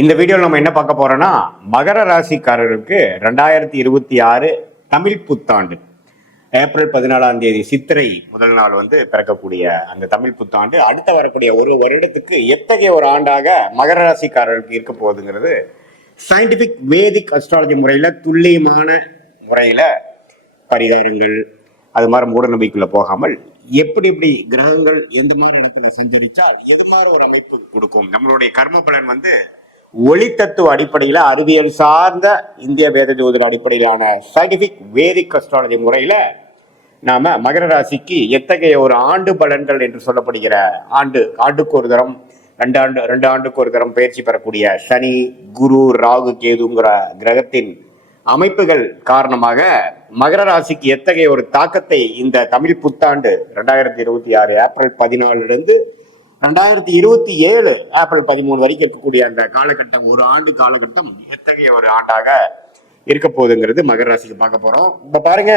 இந்த வீடியோவில் நம்ம என்ன பார்க்க போறோம்னா, மகர ராசிக்காரருக்கு 2026 தமிழ் புத்தாண்டு ஏப்ரல் 14ஆம் தேதி சித்திரை முதல் நாள் பிறக்கக்கூடிய அந்த தமிழ் புத்தாண்டு அடுத்த வரக்கூடிய ஒரு வருடத்துக்கு எத்தகைய ஒரு ஆண்டாக மகர ராசிக்காரருக்கு இருக்க போகுதுங்கிறது சயின்டிபிக் வேதிக் அஸ்ட்ராலஜி முறையில துல்லியமான முறையில பரிகாரங்கள் அது மாதிரி மூட நம்பிக்கைக்குள்ள போகாமல் எப்படி எப்படி கிரகங்கள் எந்த மாதிரி இடத்துல சஞ்சரித்தால் எது மாதிரி ஒரு அமைப்பு கொடுக்கும். நம்மளுடைய கர்ம பலன் ஒளி தத்துவ அடிப்படையில அறிவியல் சார்ந்த இந்திய வேத ஜோதிட அடிப்படையிலான சயின்டிபிக் வேதிக் அஸ்ட்ராலஜி முறையில நாம மகர ராசிக்கு எத்தகைய ஒரு ஆண்டு பலன்கள் என்று சொல்லப்படுகிற ஆண்டுக்கு ஒரு தரம் ரெண்டு ஆண்டுக்கு ஒரு தரம் பயிற்சி பெறக்கூடிய சனி, குரு, ராகு, கேதுங்கிற கிரகத்தின் அமைப்புகள் காரணமாக மகர ராசிக்கு எத்தகைய ஒரு தாக்கத்தை இந்த தமிழ் புத்தாண்டு 2026 ஏப்ரல் 14 2027 ஏப்ரல் 13 வரைக்கும் இருக்கக்கூடிய அந்த காலகட்டம், ஒரு ஆண்டு காலகட்டம் எத்தகைய ஒரு ஆண்டாக இருக்க போகுதுங்கிறது மகர ராசிக்கு பார்க்க போறோம். இப்ப பாருங்க,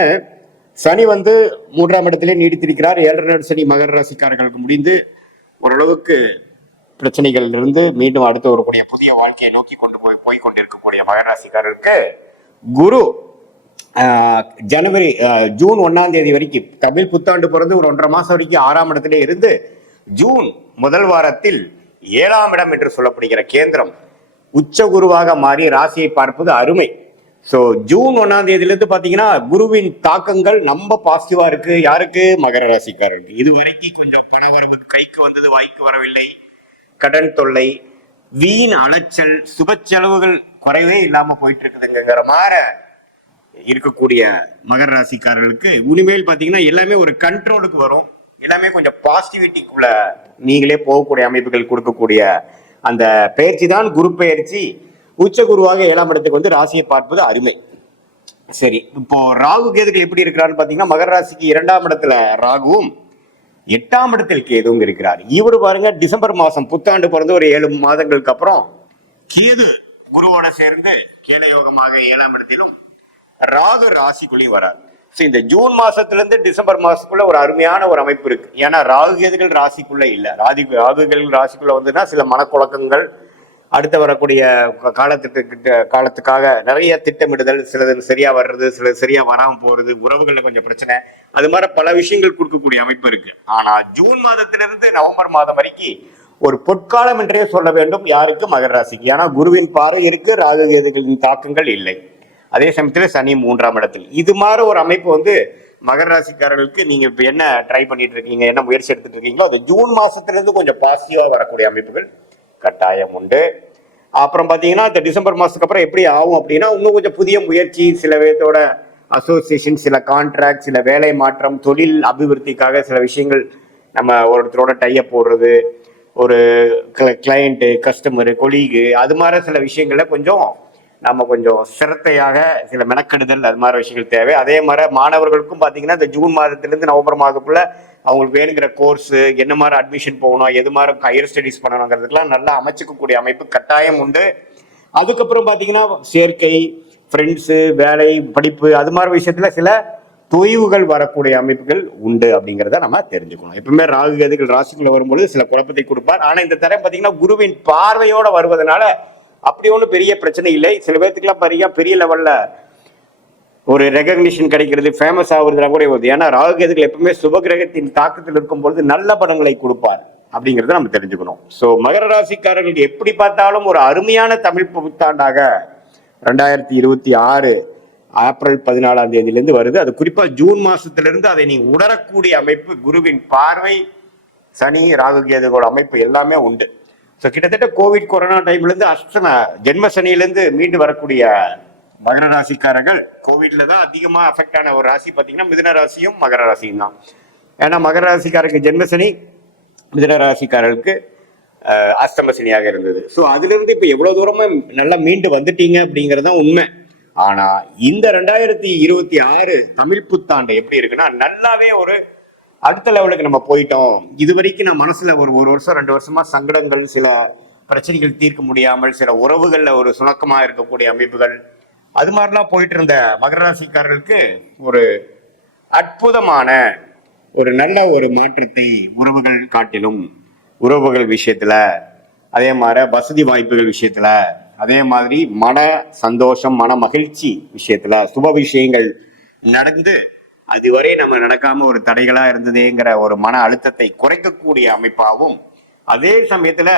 சனி 3ஆம் இடத்திலே நீடித்திருக்கிறார். 7.5 சனி மகர ராசிக்காரர்களுக்கு முடிந்து ஓரளவுக்கு பிரச்சனைகள் இருந்து மீண்டும் அடுத்து வரக்கூடிய புதிய வாழ்க்கையை நோக்கி போய் கொண்டிருக்கக்கூடிய மகர ராசிக்காரருக்கு குரு ஜூன் 1ஆம் தேதி வரைக்கும் தமிழ் புத்தாண்டு பிறந்து ஒரு 1.5 மாசம் வரைக்கும் 6ஆம் இடத்திலே இருந்து ஜூன் முதல் வாரத்தில் 7ஆம் இடம் என்று சொல்லப்படுகிற கேந்திரம் உச்ச குருவாக மாறி ராசியை பார்ப்பது அருமை. ஸோ ஜூன் 1ஆம் தேதியிலிருந்து பாத்தீங்கன்னா குருவின் தாக்கங்கள் நம்ம பாசிட்டிவா இருக்கு. யாருக்கு? மகர ராசிக்காரருக்கு. இது வரைக்கும் கொஞ்சம் பண வரவு கைக்கு வந்தது, வாய்க்கு வரவில்லை, கடன் தொல்லை, வீண் அலைச்சல், சுப செலவுகள் குறைவே இல்லாம போயிட்டு இருக்குதுங்கிற மாதிரி இருக்கக்கூடிய மகர ராசிக்காரர்களுக்கு இனிமேல் பாத்தீங்கன்னா எல்லாமே ஒரு கண்ட்ரோலுக்கு வரும். எல்லாமே கொஞ்சம் பாசிட்டிவிட்டிக்குள்ள நீங்களே போகக்கூடிய அமைப்புகள் கொடுக்கக்கூடிய அந்த பயிற்சி தான் குரு பயிற்சி. உச்ச குருவாக 7ஆம் இடத்துக்கு ராசியை பார்ப்பது அருமை. சரி, இப்போ ராகு கேதுகள் எப்படி இருக்கிறான்னு பாத்தீங்கன்னா மகர ராசிக்கு 2ஆம் இடத்துல ராகுவும் 8ஆம் இடத்தில் கேதுவும் இருக்கிறார். இவரு பாருங்க, டிசம்பர் மாசம் புத்தாண்டு பிறந்து ஒரு 7 மாதங்களுக்கு அப்புறம் கேது குருவோட சேர்ந்து கேல யோகமாக 7ஆம் இடத்திலும் ராகு ராசிக்குள்ளேயும் வராது. இந்த ஜூன் மாசத்துல இருந்து டிசம்பர் மாசத்துக்குள்ள ஒரு அருமையான ஒரு அமைப்பு இருக்கு. ஏன்னா ராகு கேதுகள் ராசிக்குள்ள இல்ல. ராகுகள் ராசிக்குள்ள சில மனக்குழக்கங்கள், அடுத்து வரக்கூடிய காலத்துக்காக நிறைய திட்டமிடுதல், சிலது சரியா வர்றது, சிலது சரியா வராம போறது, உறவுகள்ல கொஞ்சம் பிரச்சனை, அது மாதிரி பல விஷயங்கள் கொடுக்கக்கூடிய அமைப்பு இருக்கு. ஆனா ஜூன் மாதத்திலிருந்து நவம்பர் மாதம் வரைக்கும் ஒரு பொற்காலம் என்றே சொல்ல வேண்டும். யாருக்கு? மகர ராசிக்கு. ஏன்னா குருவின் பார்வை இருக்கு, ராகு கேதுகளின் தாக்கங்கள் இல்லை. அதே சமயத்துல சனி 3ஆம் இடத்தில். இது மாதிரி ஒரு அமைப்பு மகர ராசிக்காரர்களுக்கு நீங்க இப்ப என்ன ட்ரை பண்ணிட்டு இருக்கீங்க, என்ன முயற்சி எடுத்துட்டு இருக்கீங்களோ அது ஜூன் மாசத்திலிருந்து கொஞ்சம் பாசிட்டிவா வரக்கூடிய அமைப்புகள் கட்டாயம் உண்டு. அப்புறம் பாத்தீங்கன்னா இந்த டிசம்பர் மாசத்துக்கு அப்புறம் எப்படி ஆகும் அப்படின்னா இன்னும் கொஞ்சம் புதிய முயற்சி, சில பேர்த்தோட அசோசியேஷன், சில கான்ட்ராக்ட், சில வேலை மாற்றம், தொழில் அபிவிருத்திக்காக சில விஷயங்கள், நம்ம ஒருத்தரோட டைப் போடுறது, ஒரு கிளையண்ட்டு, கஸ்டமரு, கொலீகு, அது மாதிரி சில விஷயங்கள்ல நம்ம கொஞ்சம் சிரத்தையாக சில மெனக்கெடுதல், அது மாதிரி விஷயங்கள் தேவை. அதே மாதிரி மாணவர்களுக்கும் பார்த்தீங்கன்னா இந்த ஜூன் மாதத்திலிருந்து நவம்பர் மாதத்துக்குள்ள அவங்களுக்கு வேணுங்கிற கோர்ஸ், என்ன மாதிரி அட்மிஷன் போகணும், எது மாதிரி ஹையர் ஸ்டடிஸ் பண்ணணுங்கிறதுக்கெல்லாம் நல்லா அமைச்சுக்கக்கூடிய அமைப்பு கட்டாயம் உண்டு. அதுக்கப்புறம் பார்த்தீங்கன்னா சேர்க்கை, ஃப்ரெண்ட்ஸு, வேலை, படிப்பு, அது மாதிரி விஷயத்துல சில தொய்வுகள் வரக்கூடிய அமைப்புகள் உண்டு அப்படிங்கிறத நம்ம தெரிஞ்சுக்கணும். எப்பவுமே ராகு கேதுகள் ராசிக்குள்ள வரும்பொழுது சில குழப்பத்தை கொடுப்பார். ஆனா இந்த தரம் பார்த்தீங்கன்னா குருவின் பார்வையோட வருவதனால அப்படி ஒன்றும் பெரிய பிரச்சனை இல்லை. சில பேர்த்துக்கெல்லாம் பாருங்க பெரிய லெவல்ல ஒரு ரெகக்னிஷன் கிடைக்கிறது, ஃபேமஸ் ஆகுறதுலாம் கூட வருது. ஏன்னா ராகு கேதுகள் எப்பவுமே சுபகிரகத்தின் தாக்கத்தில் இருக்கும் பொழுது நல்ல படங்களை கொடுப்பார் அப்படிங்கிறத நம்ம தெரிஞ்சுக்கணும். ஸோ மகர ராசிக்காரர்களுக்கு எப்படி பார்த்தாலும் ஒரு அருமையான தமிழ் புத்தாண்டாக 2026 ஏப்ரல் 14ஆம் தேதியிலிருந்து வருது. அது குறிப்பா ஜூன் மாசத்திலிருந்து அதை நீ உணரக்கூடிய அமைப்பு, குருவின் பார்வை, சனி, ராகு கேதுகளோட அமைப்பு எல்லாமே உண்டு. ஸோ கிட்டத்தட்ட கோவிட் கொரோனா டைம்ல இருந்து அஷ்டம ஜென்ம சனியிலிருந்து மீண்டு வரக்கூடிய மகர ராசிக்காரர்கள் கோவிட்ல தான் அதிகமா அஃபெக்ட் ஆன ஒரு ராசி பார்த்தீங்கன்னா மிதுன ராசியும் மகர ராசியும் தான். ஏன்னா மகர ராசிக்காரருக்கு ஜென்ம சனி, மிதுன ராசிக்காரர்களுக்கு அஷ்டம சனியாக இருந்தது. ஸோ அதுல இருந்து இப்ப எவ்வளவு தூரமா நல்லா மீண்டு வந்துட்டீங்க அப்படிங்கறதுதான் உண்மை. ஆனா இந்த 2026 தமிழ் புத்தாண்டு எப்படி இருக்குன்னா நல்லாவே ஒரு அடுத்த லெவலுக்கு நம்ம போயிட்டோம். இது வரைக்கும் நான் மனசுல ஒரு வருஷம் 2 வருஷமா சங்கடங்கள், சில பிரச்சனைகள் தீர்க்க முடியாமல், சில உறவுகள்ல ஒரு சுணக்கமா இருக்கக்கூடிய அமைப்புகள், அது மாதிரிலாம் போயிட்டு இருந்த மகர ராசிக்காரர்களுக்கு ஒரு அற்புதமான ஒரு நல்ல ஒரு மாற்றத்தை உறவுகள் காட்டிலும், உறவுகள் விஷயத்துல அதே மாதிரி வசதி வாய்ப்புகள் விஷயத்துல, அதே மாதிரி மன சந்தோஷம், மன மகிழ்ச்சி விஷயத்துல சுப விஷயங்கள் நடந்து அதுவரை நம்ம நடக்காம ஒரு தடைகளா இருந்ததேங்கிற ஒரு மன அழுத்தத்தை குறைக்கக்கூடிய அமைப்பாகவும், அதே சமயத்துல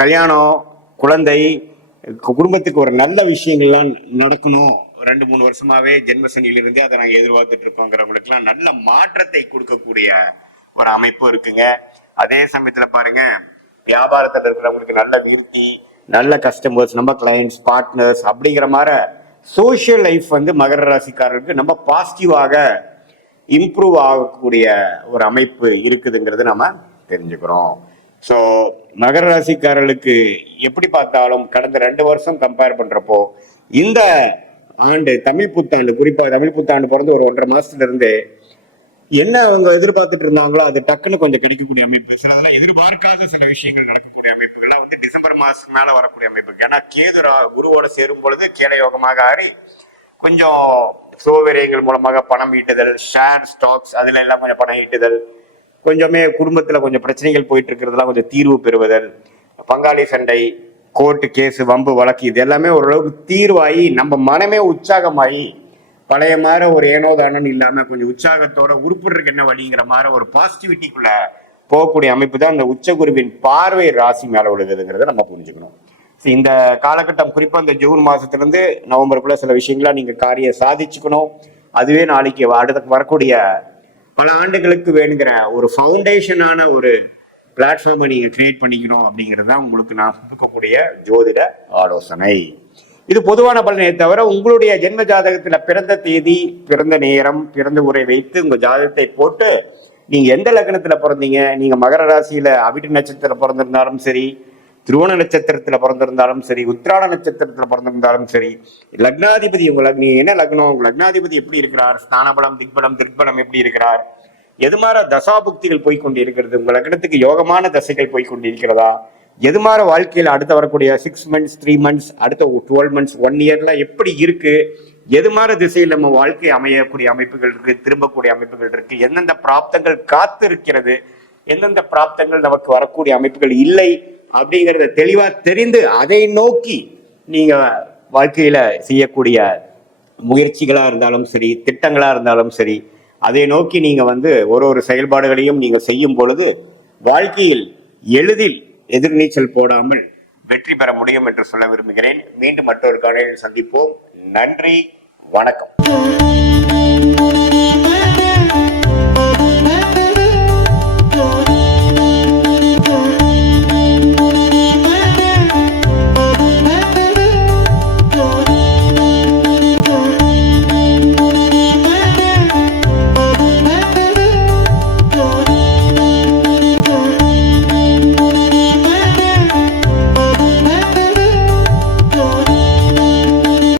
கல்யாணம், குழந்தை, குடும்பத்துக்கு ஒரு நல்ல விஷயங்கள்லாம் நடக்கணும், 2-3 வருஷமாவே ஜென்மசனியிலிருந்தே அதை நாங்கள் எதிர்பார்த்துட்டு இருக்கோங்கிறவங்களுக்கு எல்லாம் நல்ல மாற்றத்தை கொடுக்கக்கூடிய ஒரு அமைப்பு இருக்குங்க. அதே சமயத்துல பாருங்க, வியாபாரத்தில் இருக்கிறவங்களுக்கு நல்ல விருத்தி, நல்ல கஸ்டமர்ஸ், நம்ம கிளைண்ட்ஸ், பார்ட்னர்ஸ் அப்படிங்கிற மாதிரி சோசியல் லைஃப் வந்து மகர ராசிக்காரருக்கு நம்ம பாசிட்டிவாக இம்ப்ரூவ் ஆகக்கூடிய ஒரு அமைப்பு இருக்குதுங்கிறது நம்ம தெரிஞ்சுக்கிறோம். ஸோ மகர ராசிக்காரர்களுக்கு எப்படி பார்த்தாலும் கடந்த 2 வருஷம் கம்பேர் பண்றப்போ இந்த ஆண்டு தமிழ் புத்தாண்டு, குறிப்பாக தமிழ் புத்தாண்டு பிறந்து ஒரு 1.5 மாசத்துல இருந்து என்ன அவங்க எதிர்பார்த்துட்டு இருந்தாங்களோ அது டக்குன்னு கொஞ்சம் கிடைக்கக்கூடிய அமைப்பு, சில அதெல்லாம் எதிர்பார்க்காத சில விஷயங்கள் நடக்கக்கூடிய அமைப்புகள்லாம் வந்து டிசம்பர் மாசம் மேல வரக்கூடிய அமைப்பு. ஏன்னா கேதுரா குருவோட சேரும் பொழுது கேட யோகமாக ஆறி கொஞ்சம் சோவிரயங்கள் மூலமாக பணம் ஈட்டுதல், ஷேர் ஸ்டாக்ஸ் அதுல எல்லாம் கொஞ்சம் பணம் ஈட்டுதல், கொஞ்சமே குடும்பத்துல கொஞ்சம் பிரச்சனைகள் போயிட்டு இருக்கிறதுலாம் கொஞ்சம் தீர்வு பெறுவதல், பங்காளி சண்டை, கோர்ட்டு கேஸ், வம்பு வழக்கு, இது எல்லாமே ஓரளவுக்கு தீர்வாகி நம்ம மனமே உற்சாகமாகி பழைய மாதிரி ஒரு ஏனோதானன் இல்லாம கொஞ்சம் உற்சாகத்தோட உருப்பிடுறதுக்கு என்ன வழிங்கிற மாதிரி ஒரு பாசிட்டிவிட்டிக்குள்ள போகக்கூடிய அமைப்பு தான் இந்த உச்சகுருவின் பார்வை ராசி மேல விழுகுதுங்கிறத நம்ம புரிஞ்சுக்கணும். இந்த காலகட்டம் குறிப்பா இந்த ஜூன் மாசத்திலிருந்து நவம்பருக்குள்ள சில விஷயங்களா நீங்க காரியம் சாதிச்சுக்கணும். அதுவே நாளைக்கு அடுத்த வரக்கூடிய பல ஆண்டுகளுக்கு வேணுங்கிற ஒரு ஃபவுண்டேஷனான ஒரு பிளாட்ஃபார்மை நீங்க கிரியேட் பண்ணிக்கணும் அப்படிங்கிறது தான் உங்களுக்கு நான் கொடுக்கக்கூடிய ஜோதிட ஆலோசனை. இது பொதுவான பலனை தவிர உங்களுடைய ஜென்ம ஜாதகத்துல பிறந்த தேதி, பிறந்த நேரம், பிறந்த உரை வைத்து உங்க ஜாதகத்தை போட்டு நீங்க எந்த லக்னத்துல பிறந்தீங்க, நீங்க மகர ராசியில அவிட்ட நட்சத்திரத்துல பிறந்திருந்தாலும் சரி, திருவோண நட்சத்திரத்துல பிறந்திருந்தாலும் சரி, உத்திராட நட்சத்திரத்துல பிறந்திருந்தாலும் சரி, லக்னாதிபதி நீங்க என்ன லக்னம், உங்க லக்னாதிபதி எப்படி இருக்கிறார், ஸ்தானபலம், திக்பலம், திருப்பலம் எப்படி இருக்கிறார், எது மாதிரி தசாபுக்திகள் போய்கொண்டு இருக்கிறது, உங்க லக்னத்துக்கு யோகமான தசைகள் போய்கொண்டு இருக்கிறதா, எது மாதிரி வாழ்க்கையில் அடுத்த வரக்கூடிய 6 months 3 months அடுத்த 12 months 1 yearல எப்படி இருக்கு, எது மாதிரி திசையில் நம்ம வாழ்க்கை அமையக்கூடிய அமைப்புகள் இருக்கு, திரும்பக்கூடிய அமைப்புகள் இருக்கு, எந்தெந்த பிராப்தங்கள் காத்து இருக்கிறது, எந்தெந்த பிராப்தங்கள் நமக்கு வரக்கூடிய அமைப்புகள் இல்லை அப்படிங்கிறத தெளிவா தெரிந்து அதை நோக்கி நீங்க வாழ்க்கையில செய்யக்கூடிய முயற்சிகளா இருந்தாலும் சரி, திட்டங்களா இருந்தாலும் சரி, அதை நோக்கி நீங்க வந்து ஒரு செயல்பாடுகளையும் நீங்க செய்யும் பொழுது வாழ்க்கையில் எளிதில் எதிர்நீச்சல் போடாமல் வெற்றி பெற முடியும் என்று சொல்ல விரும்புகிறேன். மீண்டும் மற்றொரு காணொளியில் சந்திப்போம். நன்றி, வணக்கம்.